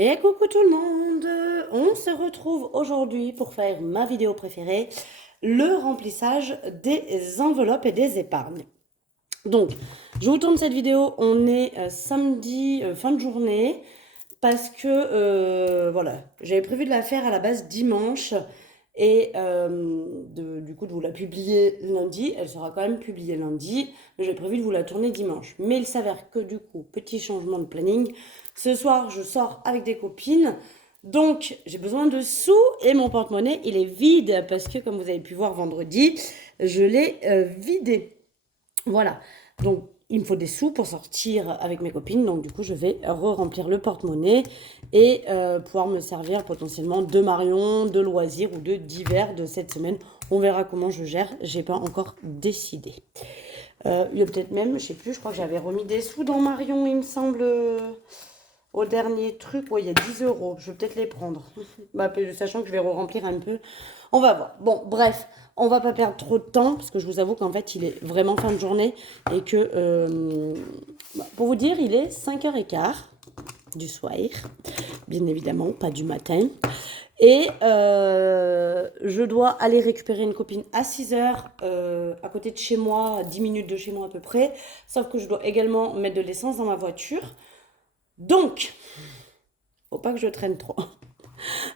Et coucou tout le monde, on se retrouve aujourd'hui pour faire ma vidéo préférée, le remplissage des enveloppes et des épargnes. Donc, je vous tourne cette vidéo, on est samedi, fin de journée, parce que, voilà, j'avais prévu de la faire à la base dimanche, et du coup de vous la publier lundi, elle sera quand même publiée lundi, mais j'ai prévu de vous la tourner dimanche. Mais il s'avère que du coup, petit changement de planning, ce soir je sors avec des copines, donc j'ai besoin de sous et mon porte-monnaie il est vide parce que comme vous avez pu voir vendredi, je l'ai vidé. Voilà, donc il me faut des sous pour sortir avec mes copines, donc du coup je vais re-remplir le porte-monnaie et pouvoir me servir potentiellement de Marion, de loisirs ou de divers de cette semaine. On verra comment je gère, j'ai pas encore décidé. Il y a peut-être même, je sais plus, je crois que j'avais remis des sous dans Marion, il me semble, au dernier truc. Ouais, il y a 10 euros, je vais peut-être les prendre. Bah, sachant que je vais re-remplir un peu. On va voir. Bon, bref, on va pas perdre trop de temps, parce que je vous avoue qu'en fait, il est vraiment fin de journée. Et que, pour vous dire, il est 5h15 du soir. Bien évidemment, pas du matin. Et je dois aller récupérer une copine à 6h à côté de chez moi, 10 minutes de chez moi à peu près. Sauf que je dois également mettre de l'essence dans ma voiture. Donc, faut pas que je traîne trop.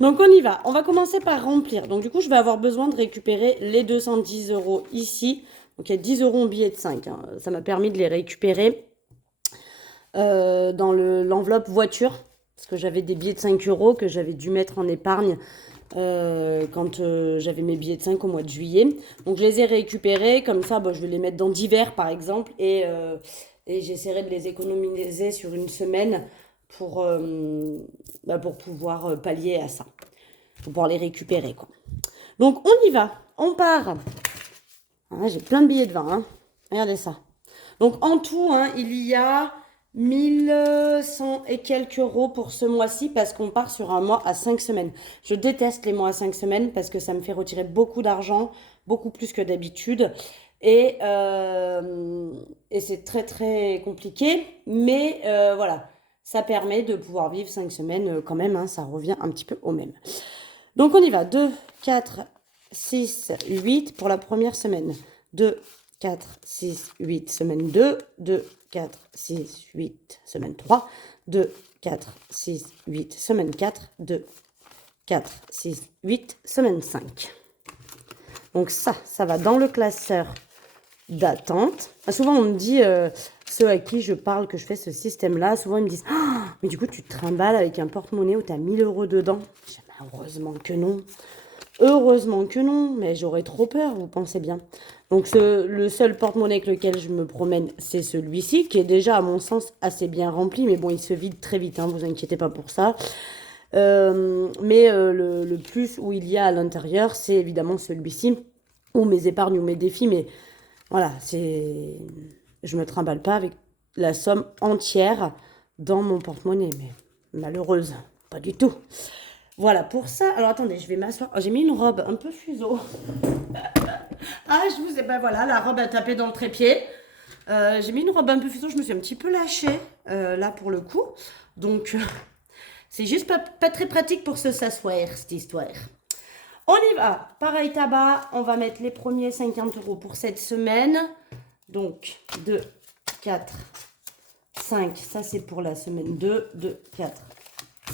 Donc on y va. On va commencer par remplir. Donc du coup, je vais avoir besoin de récupérer les 210 euros ici. Donc il y a 10 euros en billets de 5. Hein. Ça m'a permis de les récupérer dans l'enveloppe voiture. Parce que j'avais des billets de 5 euros que j'avais dû mettre en épargne quand j'avais mes billets de 5 au mois de juillet. Donc je les ai récupérés. Comme ça, je vais les mettre dans divers par exemple. Et j'essaierai de les économiser sur une semaine pour, pour pouvoir pallier à ça. Pour pouvoir les récupérer, quoi. Donc, on y va. On part. Ah, j'ai plein de billets de 20. Hein. Regardez ça. Donc, en tout, hein, il y a 1100 et quelques euros pour ce mois-ci parce qu'on part sur un mois à 5 semaines. Je déteste les mois à 5 semaines parce que ça me fait retirer beaucoup d'argent, beaucoup plus que d'habitude. Et c'est très très compliqué. Mais voilà, ça permet de pouvoir vivre 5 semaines quand même. Hein, ça revient un petit peu au même. Donc on y va. 2, 4, 6, 8 pour la première semaine. 2, 4, 6, 8, semaine 2. 2, 4, 6, 8, semaine 3. 2, 4, 6, 8, semaine 4. 2, 4, 6, 8, semaine 5. Donc ça va dans le classeur d'attente. Souvent on me dit, ceux à qui je parle, que je fais ce système-là, souvent ils me disent oh, mais du coup tu te trimbales avec un porte-monnaie où tu as 1000 euros dedans. Heureusement que non. Heureusement que non, mais j'aurais trop peur, vous pensez bien. Donc le seul porte-monnaie avec lequel je me promène, c'est celui-ci, qui est déjà à mon sens assez bien rempli, mais bon, il se vide très vite, hein, vous inquiétez pas pour ça. Le plus où il y a à l'intérieur, c'est évidemment celui-ci, ou mes épargnes ou mes défis, mais voilà, je me trimballe pas avec la somme entière dans mon porte-monnaie, mais malheureuse, pas du tout. Voilà, pour ça, alors attendez, je vais m'asseoir. Oh, j'ai mis une robe un peu fuseau. Ah, je vous ai, ben voilà, la robe a tapé dans le trépied. J'ai mis une robe un peu fuseau, je me suis un petit peu lâchée, là pour le coup. Donc, c'est juste pas très pratique pour se s'asseoir, cette histoire. On y va. Pareil tabac, on va mettre les premiers 50 euros pour cette semaine. Donc, 2, 4, 5. Ça, c'est pour la semaine 2. 2, 4,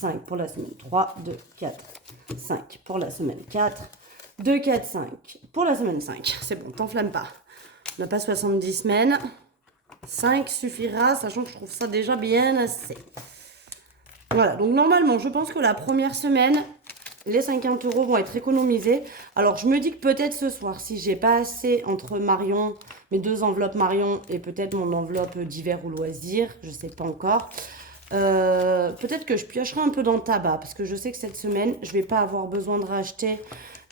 5 pour la semaine 3. 2, 4, 5 pour la semaine 4. 2, 4, 5 pour la semaine 5. C'est bon, t'enflamme pas. On n'a pas 70 semaines. 5 suffira, sachant que je trouve ça déjà bien assez. Voilà, donc normalement, je pense que la première semaine, les 50 euros vont être économisés. Alors, je me dis que peut-être ce soir, si j'ai pas assez entre Marion, mes 2 enveloppes Marion et peut-être mon enveloppe divers ou loisirs, je sais pas encore, peut-être que je piocherai un peu dans le tabac parce que je sais que cette semaine, je vais pas avoir besoin de racheter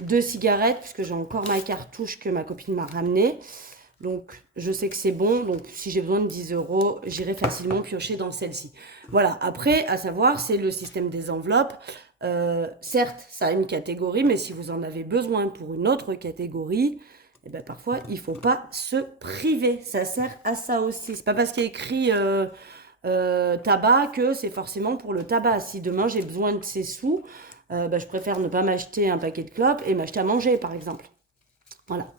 2 cigarettes puisque j'ai encore ma cartouche que ma copine m'a ramenée. Donc, je sais que c'est bon. Donc, si j'ai besoin de 10 euros, j'irai facilement piocher dans celle-ci. Voilà. Après, à savoir, c'est le système des enveloppes. Certes, ça a une catégorie, mais si vous en avez besoin pour une autre catégorie, eh ben, parfois, il ne faut pas se priver. Ça sert à ça aussi. C'est pas parce qu'il y a écrit tabac que c'est forcément pour le tabac. Si demain j'ai besoin de ces sous, je préfère ne pas m'acheter un paquet de clopes et m'acheter à manger, par exemple. Voilà.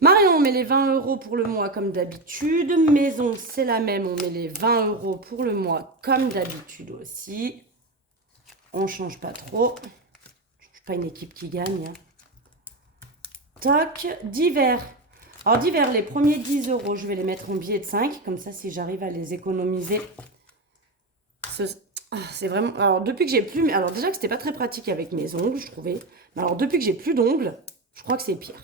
Marion, on met les 20 € pour le mois comme d'habitude. Maison, c'est la même. On met les 20 € pour le mois comme d'habitude aussi. On ne change pas trop. On ne change pas une équipe qui gagne. Hein. Toc. Divers. Alors, divers, les premiers 10 €, je vais les mettre en billets de 5. Comme ça, si j'arrive à les économiser. C'est vraiment... Alors, depuis que j'ai plus... Alors, déjà que c'était pas très pratique avec mes ongles, je trouvais. Mais alors, depuis que j'ai plus d'ongles, je crois que c'est pire.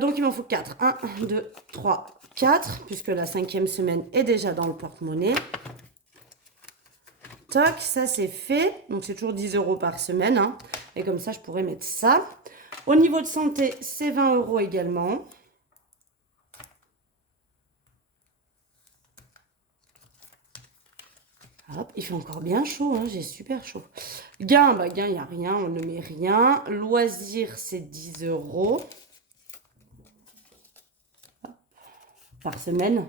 Donc, il m'en faut 4. 1, 2, 3, 4. Puisque la 5e semaine est déjà dans le porte-monnaie. Toc, ça c'est fait. Donc, c'est toujours 10 € par semaine. Hein. Et comme ça, je pourrais mettre ça. Au niveau de santé, c'est 20 € également. Hop, il fait encore bien chaud, hein, j'ai super chaud. Gain, gain, il n'y a rien, on ne met rien. Loisir, c'est 10 € par semaine,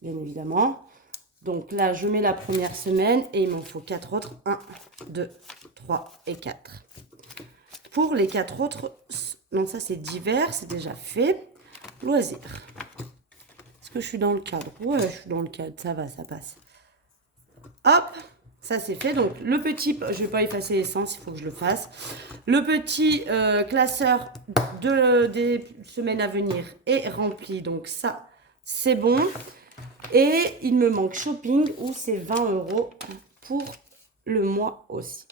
bien évidemment. Donc là, je mets la première semaine et il m'en faut 4 autres. 1, 2, 3 et 4. Pour les 4 autres, non, ça c'est divers, c'est déjà fait. Loisir. Est-ce que je suis dans le cadre? Ouais, je suis dans le cadre, ça va, ça passe. Hop, ça c'est fait. Donc le petit, je ne vais pas effacer l'essence, il faut que je le fasse. Le petit classeur des semaines à venir est rempli. Donc ça, c'est bon. Et il me manque shopping où c'est 20 € pour le mois aussi.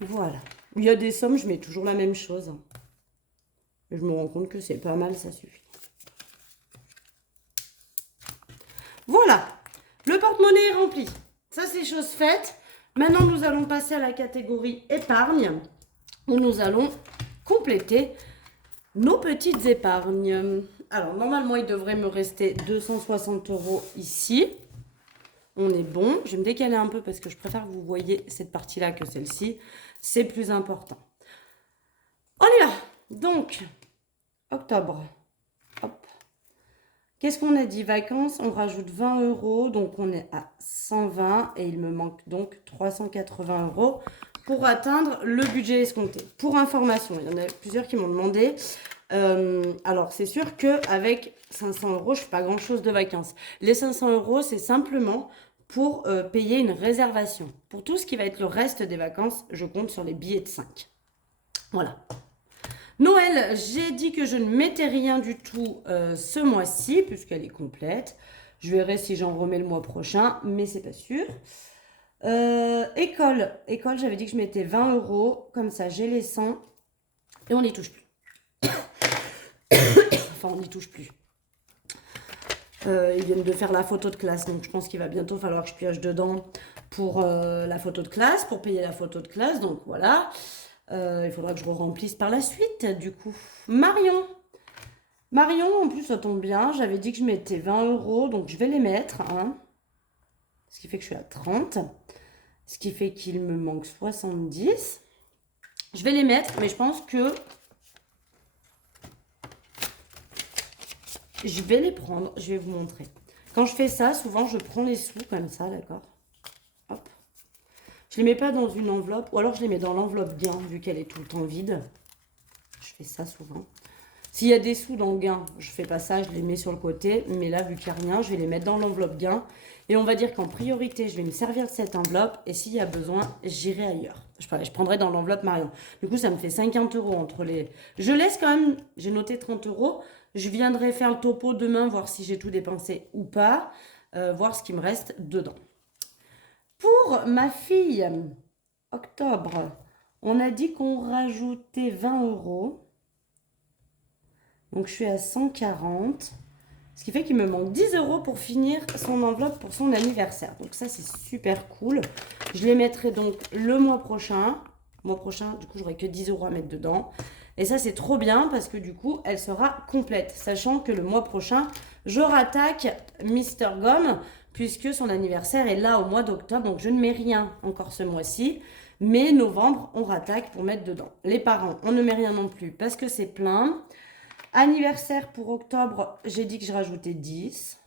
Voilà. Il y a des sommes, je mets toujours la même chose. Je me rends compte que c'est pas mal, ça suffit. Voilà. Le porte-monnaie est rempli. Ça, c'est chose faite. Maintenant, nous allons passer à la catégorie épargne, où nous allons compléter nos petites épargnes. Alors, normalement, il devrait me rester 260 € ici. On est bon. Je vais me décaler un peu parce que je préfère que vous voyez cette partie-là que celle-ci. C'est plus important. On y va. Donc, octobre. Hop. Qu'est-ce qu'on a dit? Vacances, on rajoute 20 €. Donc, on est à 120 et il me manque donc 380 € pour atteindre le budget escompté. Pour information, il y en a plusieurs qui m'ont demandé. Alors, c'est sûr qu'avec 500 €, je ne fais pas grand-chose de vacances. Les 500 €, c'est simplement pour payer une réservation. Pour tout ce qui va être le reste des vacances, je compte sur les billets de 5. Voilà. Noël, j'ai dit que je ne mettais rien du tout ce mois-ci, puisqu'elle est complète. Je verrai si j'en remets le mois prochain, mais c'est pas sûr. École, j'avais dit que je mettais 20 €. Comme ça, j'ai les 100 et on n'y touche plus. Enfin, on n'y touche plus. Ils viennent de faire la photo de classe, donc je pense qu'il va bientôt falloir que je pioche dedans pour la photo de classe, pour payer la photo de classe. Donc voilà, il faudra que je remplisse par la suite, du coup. Marion, en plus, ça tombe bien. J'avais dit que je mettais 20 €, donc je vais les mettre. Hein. Ce qui fait que je suis à 30. Ce qui fait qu'il me manque 70. Je vais les mettre, mais je pense que je vais les prendre. Je vais vous montrer. Quand je fais ça, souvent, je prends les sous comme ça, d'accord? Hop. Je les mets pas dans une enveloppe, ou alors je les mets dans l'enveloppe gain, vu qu'elle est tout le temps vide. Je fais ça souvent. S'il y a des sous dans le gain, je fais pas ça, je les mets sur le côté. Mais là, vu qu'il n'y a rien, je vais les mettre dans l'enveloppe gain. Et on va dire qu'en priorité, je vais me servir de cette enveloppe. Et s'il y a besoin, j'irai ailleurs. Je prendrai dans l'enveloppe Marion. Du coup, ça me fait 50 € entre les... Je laisse quand même, j'ai noté 30 €. Je viendrai faire le topo demain, voir si j'ai tout dépensé ou pas. Voir ce qui me reste dedans. Pour ma fille, octobre, on a dit qu'on rajoutait 20 €. Donc, je suis à 140. Ce qui fait qu'il me manque 10 € pour finir son enveloppe pour son anniversaire. Donc, ça, c'est super cool. Je les mettrai donc le mois prochain. Du coup, j'aurai que 10 € à mettre dedans. Et ça, c'est trop bien parce que du coup, elle sera complète. Sachant que le mois prochain, je rattaque Mister Gomme puisque son anniversaire est là au mois d'octobre. Donc, je ne mets rien encore ce mois-ci. Mais novembre, on rattaque pour mettre dedans. Les parents, on ne met rien non plus parce que c'est plein. Anniversaire pour octobre, j'ai dit que je rajoutais 10.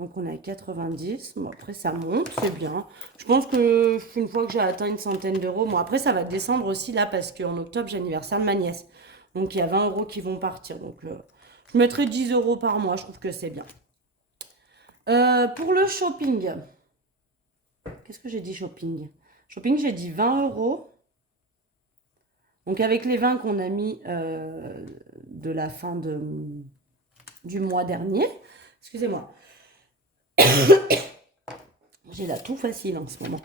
Donc, on est à 90. Bon, après, ça monte, c'est bien. Je pense que une fois que j'ai atteint une centaine d'euros, bon, après, ça va descendre aussi là parce qu'en octobre, j'ai l'anniversaire de ma nièce. Donc, il y a 20 euros qui vont partir. Donc, je mettrai 10 euros par mois. Je trouve que c'est bien. Pour le shopping, qu'est-ce que j'ai dit shopping? Shopping, j'ai dit 20 euros. Donc, avec les 20 qu'on a mis de la fin du mois dernier, excusez-moi. J'ai la toux facile en ce moment.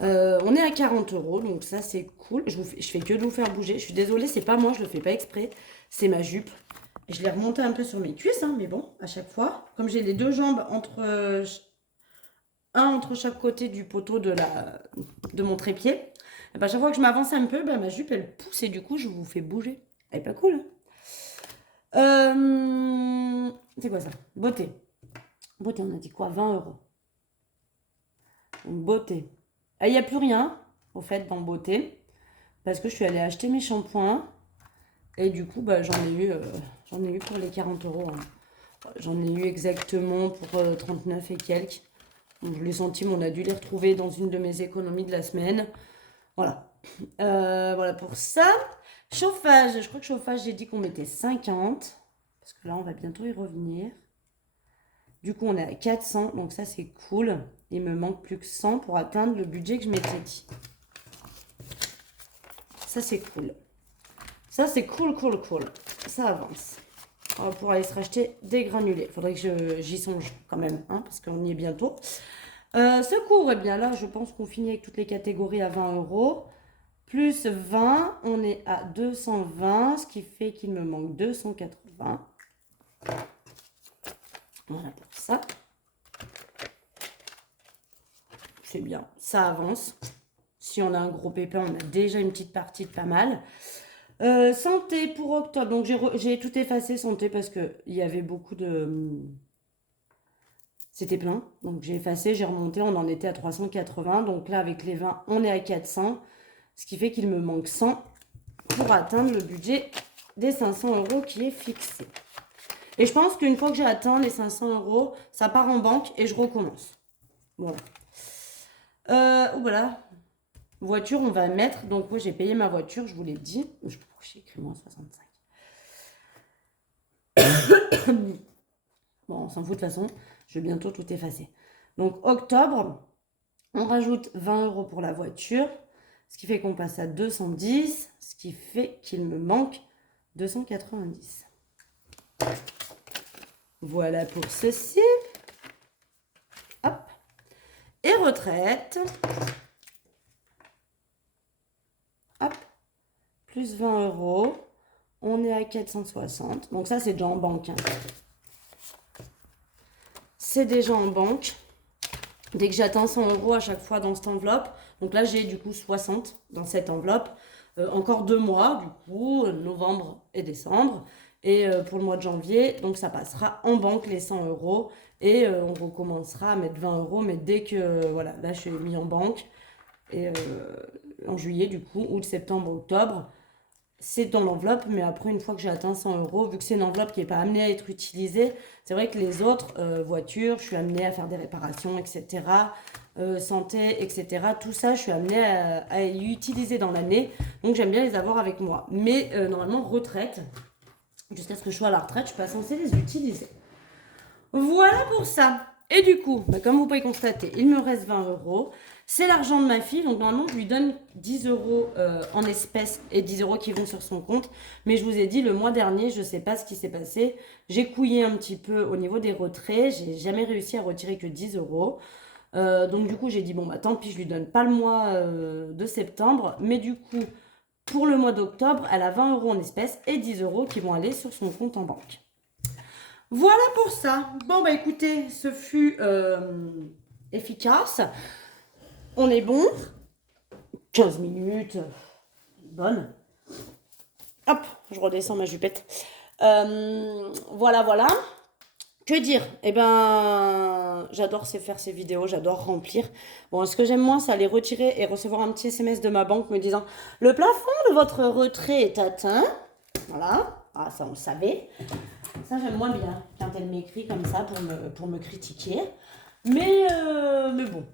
On est à 40 euros, donc ça c'est cool. Je fais que de vous faire bouger. Je suis désolée, c'est pas moi, je le fais pas exprès. C'est ma jupe. Je l'ai remontée un peu sur mes cuisses, hein, mais bon, à chaque fois. Comme j'ai les deux jambes entre chaque côté du poteau de mon trépied, et ben, à chaque fois que je m'avance un peu, ben, ma jupe elle pousse et du coup je vous fais bouger. Elle est pas cool, hein. C'est quoi ça? Beauté. Beauté, on a dit quoi? 20 euros. Donc, beauté. Il n'y a plus rien, au fait, dans beauté. Parce que je suis allée acheter mes shampoings. Et du coup, bah, j'en ai eu pour les 40 euros. Hein. J'en ai eu exactement pour 39 et quelques. Donc, les centimes, on a dû les retrouver dans une de mes économies de la semaine. Voilà. Voilà pour ça. Chauffage. Je crois que chauffage, j'ai dit qu'on mettait 50. Parce que là, on va bientôt y revenir. Du coup, on est à 400. Donc ça, c'est cool. Il me manque plus que 100 pour atteindre le budget que je m'étais dit. Ça, c'est cool. Ça, c'est cool. Ça avance. On va pouvoir aller se racheter des granulés. Il faudrait que j'y songe quand même, hein, parce qu'on y est bientôt. Secours, eh bien là, je pense qu'on finit avec toutes les catégories à 20 euros. Plus 20, on est à 220, ce qui fait qu'il me manque 280. Voilà pour ça. C'est bien, ça avance. Si on a un gros pépin, on a déjà une petite partie de pas mal. Santé pour octobre. Donc j'ai tout effacé santé parce qu'il y avait beaucoup de... C'était plein. Donc j'ai effacé, j'ai remonté. On en était à 380. Donc là, avec les 20, on est à 400. Ce qui fait qu'il me manque 100 pour atteindre le budget des 500 euros qui est fixé. Et je pense qu'une fois que j'ai atteint les 500 euros, ça part en banque et je recommence. Voilà. Voilà. Voiture, on va mettre. Donc, moi, j'ai payé ma voiture, je vous l'ai dit. Je sais pas pourquoi j'ai écrit moins 65. Bon, on s'en fout de toute façon. Je vais bientôt tout effacer. Donc, octobre, on rajoute 20 euros pour la voiture. Ce qui fait qu'on passe à 210. Ce qui fait qu'il me manque 290. Voilà pour ceci. Hop. Et retraite. Hop. Plus 20 euros. On est à 460. Donc ça, c'est déjà en banque. Hein. C'est déjà en banque. Dès que j'atteins 100 euros à chaque fois dans cette enveloppe. Donc là, j'ai du coup 60 dans cette enveloppe. Encore 2 mois, du coup, novembre et décembre. Et pour le mois de janvier, donc ça passera en banque les 100 euros. Et on recommencera à mettre 20 euros. Mais dès que, voilà, là je suis mis en banque. Et en juillet, du coup, août, septembre, octobre, c'est dans l'enveloppe. Mais après, une fois que j'ai atteint 100 euros, vu que c'est une enveloppe qui n'est pas amenée à être utilisée, c'est vrai que les autres voitures, je suis amenée à faire des réparations, etc. Santé, etc. Tout ça, je suis amenée à utiliser dans l'année. Donc, j'aime bien les avoir avec moi. Mais normalement, retraite, jusqu'à ce que je sois à la retraite, je ne suis pas censée les utiliser. Voilà pour ça. Et du coup, bah, comme vous pouvez constater, il me reste 20 euros. C'est l'argent de ma fille. Donc, normalement, je lui donne 10 euros en espèces et 10 euros qui vont sur son compte. Mais je vous ai dit, le mois dernier, je ne sais pas ce qui s'est passé. J'ai couillé un petit peu au niveau des retraits. J'ai jamais réussi à retirer que 10 euros. Donc, du coup, j'ai dit, bon, bah, tant pis, je lui donne pas le mois de septembre. Mais du coup, pour le mois d'octobre, elle a 20 euros en espèces et 10 euros qui vont aller sur son compte en banque. Voilà pour ça. Bon, bah écoutez, ce fut efficace. On est bon. 15 minutes. Bonne. Hop, je redescends ma jupette. Voilà. Que dire? Eh ben, j'adore faire ces vidéos, j'adore remplir. Bon, ce que j'aime moins, c'est aller retirer et recevoir un petit SMS de ma banque me disant « Le plafond de votre retrait est atteint. » Voilà. Ah, ça, on le savait. Ça, j'aime moins bien quand elle m'écrit comme ça pour me critiquer. Mais bon,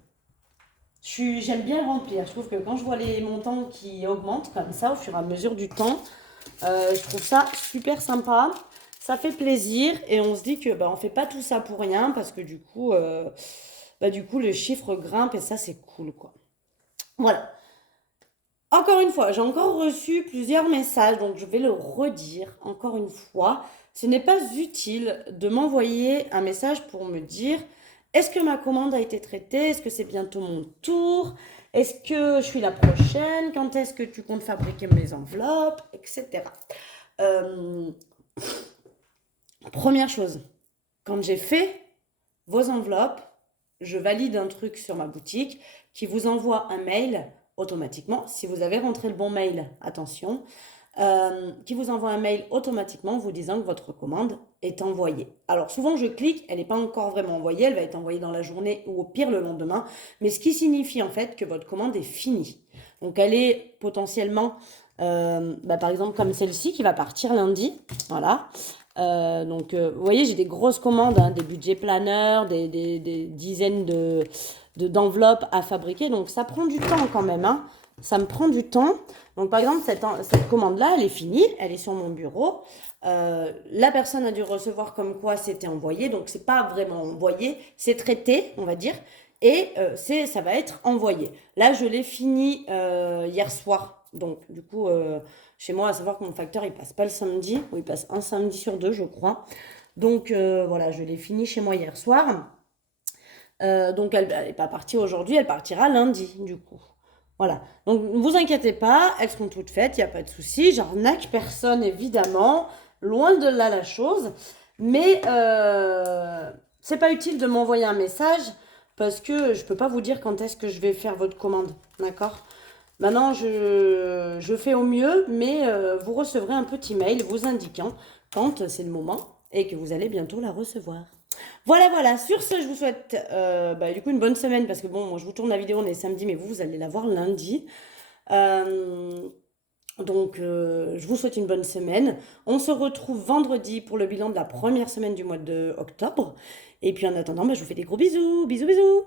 j'aime bien remplir. Je trouve que quand je vois les montants qui augmentent comme ça au fur et à mesure du temps, je trouve ça super sympa. Ça fait plaisir et on se dit que bah, on fait pas tout ça pour rien parce que du coup le chiffre grimpe et ça c'est cool quoi. Voilà. Encore une fois, j'ai encore reçu plusieurs messages, donc je vais le redire encore une fois. Ce n'est pas utile de m'envoyer un message pour me dire est-ce que ma commande a été traitée? Est-ce que c'est bientôt mon tour? Est-ce que je suis la prochaine? Quand est-ce que tu comptes fabriquer mes enveloppes? Etc. Euh, Première chose, quand j'ai fait vos enveloppes, je valide un truc sur ma boutique qui vous envoie un mail automatiquement. Si vous avez rentré le bon mail, attention, qui vous envoie un mail automatiquement vous disant que votre commande est envoyée. Alors souvent je clique, elle n'est pas encore vraiment envoyée, elle va être envoyée dans la journée ou au pire le lendemain, mais ce qui signifie en fait que votre commande est finie. Donc elle est potentiellement, par exemple comme celle-ci qui va partir lundi, voilà. Vous voyez, j'ai des grosses commandes, hein, des budgets planeurs, des dizaines d'enveloppes à fabriquer. Donc, ça prend du temps quand même. Hein. Ça me prend du temps. Donc, par exemple, cette commande-là, elle est finie. Elle est sur mon bureau. La personne a dû recevoir comme quoi c'était envoyé. Donc, c'est pas vraiment envoyé. C'est traité, on va dire. Et ça va être envoyé. Là, je l'ai fini hier soir. Donc, du coup... Chez moi, à savoir que mon facteur, il passe pas le samedi, ou il passe un samedi sur deux, je crois. Donc voilà, je l'ai fini chez moi hier soir. Donc elle n'est pas partie aujourd'hui, elle partira lundi, du coup. Voilà. Donc ne vous inquiétez pas, elles seront toutes faites, il n'y a pas de souci. J'arnaque personne, évidemment. Loin de là la chose. Mais c'est pas utile de m'envoyer un message parce que je peux pas vous dire quand est-ce que je vais faire votre commande. D'accord? Maintenant, je fais au mieux, mais vous recevrez un petit mail vous indiquant quand c'est le moment et que vous allez bientôt la recevoir. Voilà, voilà. Sur ce, je vous souhaite du coup une bonne semaine parce que bon, moi je vous tourne la vidéo, on est samedi, mais vous allez la voir lundi. Je vous souhaite une bonne semaine. On se retrouve vendredi pour le bilan de la première semaine du mois de octobre. Et puis en attendant, je vous fais des gros bisous. Bisous, bisous.